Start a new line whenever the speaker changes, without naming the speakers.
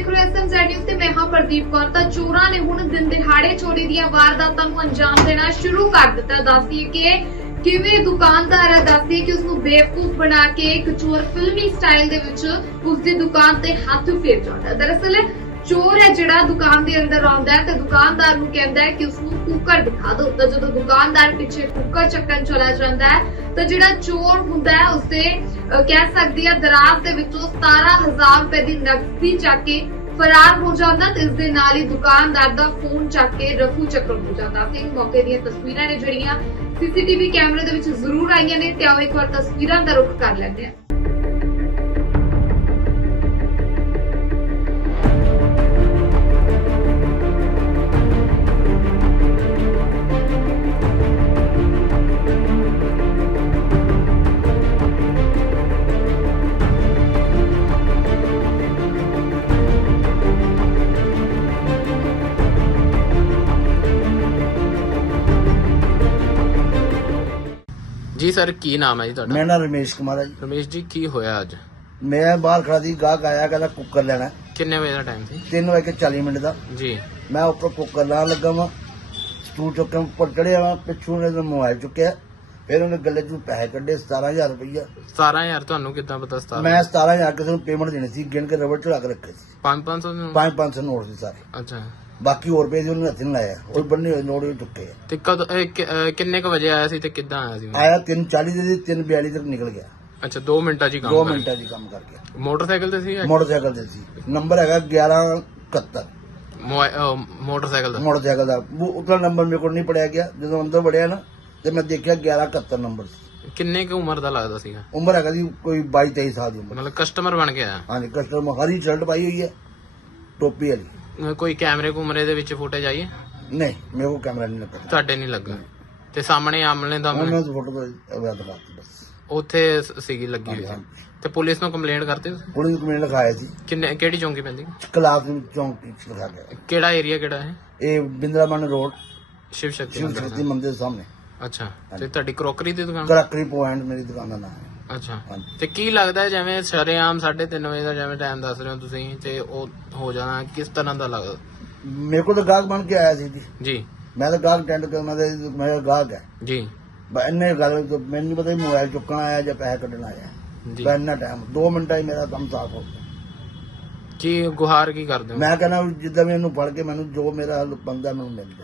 देख रहे हो SMZ न्यूज़ ਤੇ मैं हां प्रदीप कौर। ਤਾਂ ਚੋਰਾਂ ਨੇ ਹੁਣ ਦਿਨ ਦਿਹਾੜੇ ਚੋਰੀ ਦੀਆਂ ਵਾਰਦਾਤਾਂ ਨੂੰ ਅੰਜਾਮ ਦੇਣਾ ਸ਼ੁਰੂ ਕਰ ਦਿੱਤਾ। ਦੱਸਦੀ ਕਿ ਕਿਵੇਂ ਦੁਕਾਨਦਾਰ ਦੱਸਦੀ ਕਿ ਉਸ ਨੂੰ ਬੇਵਕੂਫ ਬਣਾ ਕੇ ਇੱਕ ਚੋਰ ਫਿਲਮੀ ਸਟਾਈਲ ਦੇ ਵਿੱਚ ਉਸ ਦੀ ਦੁਕਾਨ ਤੇ ਹੱਥ ਫੇਰ ਜਾਂਦਾ। ਦਰਅਸਲ ਚੋਰ ਹੈ ਜਿਹੜਾ ਦੁਕਾਨ ਦੇ ਅੰਦਰ ਆਉਂਦਾ ਹੈ ਤੇ ਦੁਕਾਨਦਾਰ ਨੂੰ ਕਹਿੰਦਾ ਹੈ ਕਿ ਉਸ ਨੂੰ ਕੁੱਕਰ ਦਿਖਾ ਦਿਓ। ਤਾਂ ਜਦੋਂ ਦੁਕਾਨਦਾਰ ਪਿੱਛੇ ਕੁੱਕਰ ਚੱਕਣ ਚਲਾ ਜਾਂਦਾ ਹੈ ਤਾਂ ਜਿਹੜਾ ਚੋਰ ਹੁੰਦਾ ਹੈ ਉਸਦੇ ਕਹਿ ਸਕਦੀ ਹੈ ਦਰਾਜ਼ ਦੇ ਵਿੱਚੋਂ 17000 ਰੁਪਏ ਦੀ ਨਕਦੀ ਚੱਕ ਕੇ ਫਰਾਰ ਹੋ ਜਾਂਦਾ ਤੇ ਇਸ ਦੇ ਨਾਲ ਹੀ ਦੁਕਾਨਦਾਰ ਦਾ ਫੋਨ ਚੱਕ ਕੇ ਰਫੂ ਚੱਕਰ ਹੋ ਜਾਂਦਾ। ਤੇ ਮੌਕੇ ਦੀਆਂ ਤਸਵੀਰਾਂ ਨੇ ਜਿਹੜੀਆਂ CCTV ਕੈਮਰੇ ਦੇ ਵਿੱਚ ਜ਼ਰੂਰ ਆਈਆਂ ਨੇ ਤੇ ਆਓ ਇੱਕ ਵਾਰ ਤਸਵੀਰਾਂ ਦਾ ਰੁਖ ਕਰ ਲੈਂਦੇ ਹਾਂ।
जी सर की नाम है जी ਤੁਹਾਡਾ?
मेरा नाम रमेश कुमार है जी।
रमेश जी की होया ਅੱਜ?
मैं बाहर खड़ा थी, गाहक आया कहता कुकर लेना है।
ਕਿੰਨੇ ਵਜੇ ਦਾ ਟਾਈਮ ਸੀ
3:40 का
ਜੀ?
मैं ऊपर कुकर लाने लगा वा, स्टूल चुक के ऊपर चढ़िया वा, पिछू ने मोबाइल चुकया, फिर उन्हें गले चू पैसे कढ़े 17000 रुपया।
17000 ਤੁਹਾਨੂੰ ਕਿੱਦਾਂ पता 17?
मैं 17000 किसी को पेमेंट देनी थी, गिन के रबड़ चढ़ा के रखे थे।
500
500 नोट से सारे,
ਅੱਛਾ।
बाकी और रुपये उन्होंने हथ नहीं लाया और बन्ने हुए नोट भी चुके हैं।
ਤੇ ਕਦ ਕਿੰਨੇ ਕ ਵਜੇ ਆਇਆ ਸੀ ਤੇ ਕਿੱਦਾਂ ਆਇਆ ਸੀ?
आया 3:40 से 3:42 तक निकल गया।
ਅੱਛਾ 2 ਮਿੰਟਾਂ 'ਚ ਹੀ ਕੰਮ
2
ਕਰ
मिनटा जी काम कर गया।
ਗਿਆ। ਮੋਟਰਸਾਈਕਲ ਤੇ ਸੀ?
मोटरसाइकिल से सी, नंबर है 1171
ਮੋਟਰਸਾਈਕਲ ਦਾ?
मोटरसाइकिल का वो उतना नंबर मेरे को नहीं पढ़िया गया। जो अंदर बढ़िया ना तो मैं देखा 1171 नंबर से।
ਕਿੰਨੇ ਕੁ ਉਮਰ ਦਾ ਲੱਗਦਾ ਸੀਗਾ?
उम्र है जी कोई 22-23 साल की उम्र।
ਮਤਲਬ ਕਸਟਮਰ ਬਣ ਕੇ ਆਇਆ?
हाँ जी, कस्टमर हरी शर्ट पाई हुई है, टोपी वाली।
ਕੋਈ ਕੈਮਰੇ ਕੁਮਰੇ ਦੇ ਵਿੱਚ ਫੁਟੇਜ ਆਈ ਹੈ?
नहीं, मेरे को कैमरा नहीं लगा।
ਤੁਹਾਡੇ ਨਹੀਂ ਲੱਗਾ ਤੇ ਸਾਹਮਣੇ ਆਮਲੇ ਦਾ
मैं तो फोटो तो याद रखती बस।
ਉੱਥੇ ਸੀਗੀ ਲੱਗੀ ਹੋਈ
हाँ
ਸੀ।
जी,
ਤੇ ਪੁਲਿਸ ਨੂੰ ਕੰਪਲੇਂਟ ਕਰਤੀ ਤੁਸੀਂ?
पुलिस को मैंने लिखाया थी,
ਕਿੰਨੇ ਕਿਹੜੀ ਚੌਂਕੀ ਪੈਂਦੀ?
क्लास में चौंक लिखा गया।
ਕਿਹੜਾ ਏਰੀਆ ਕਿਹੜਾ ਹੈ?
ये बिंद्रामन रोड,
शिव शक्ति
शिव
मंदिर
शक्ति मंदिर सामने,
ਅੱਛਾ। ਤੇ ਤੁਹਾਡੀ ਕਰੋਕਰੀ ਦੀ ਦੁਕਾਨ?
करकरी पॉइंट मेरी दुकान का नाम है।
ਅੱਛਾ।
हाँ जी।
ਤੇ ਕੀ ਲੱਗਦਾ ਹੈ ਜਿਵੇਂ ਸ਼ਰੇਆਮ 3:30 ਵਜੇ ਦਾ ਜਿਵੇਂ ਟਾਈਮ ਦੱਸ ਰਹੇ ਹੋ ਤੁਸੀਂ ਤੇ ਉਹ ਹੋ ਜਾਣਾ ਕਿਸ ਤਰ੍ਹਾਂ ਦਾ ਲੱਗਦਾ?
मेरे को तो गाहक बन के आया थी जी।
ਜੀ
मैं तो गाहक टेंट कर, मेरा गाहक है।
ਜੀ
इन्ने गल तो मैंने नहीं पता मोबाइल चुकना आया या पैसे कढ़ना आया।
ਜੀ।
इन्ना टाइम 2 मिनट ही मेरा काम साफ हो गया।
ਕੀ ਗੁਹਾਰ ਕੀ ਕਰਦੇ ਹੋ?
मैं कहना जिदा मैं फड़ के मैं जो मेरा बंदा मैं मिल जाए।